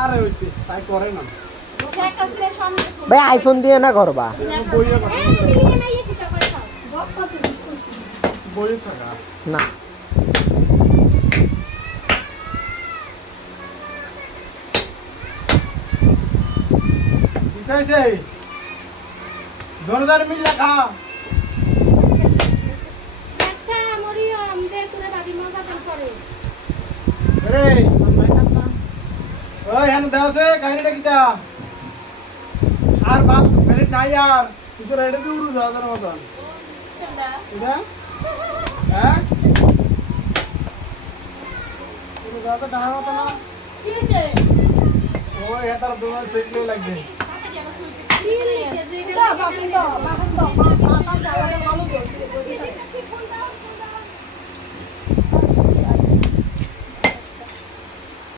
আরে হইছে সাই করে না ভাই আইফোন দিয়ে না করবা বইয়ে কথা বইয়ে থাকা না ঠিক আছে দরদার মিল লেখা আচ্ছা মরিয়ম দে তোরা দাদি মজা করে রে ভাই থাকতা ওই হেন দাওছে কাহিনীটা কিটা আর বাপ ফেরে নাই আর তুই তো রেডি দিয়ে উড়ু যাওয়ার মতন এটা হ্যাঁ উড়ু যাওয়াটা ডাঙার মতো না ওই এটার দুবার ফিটলে লাগবে কি লিখে যে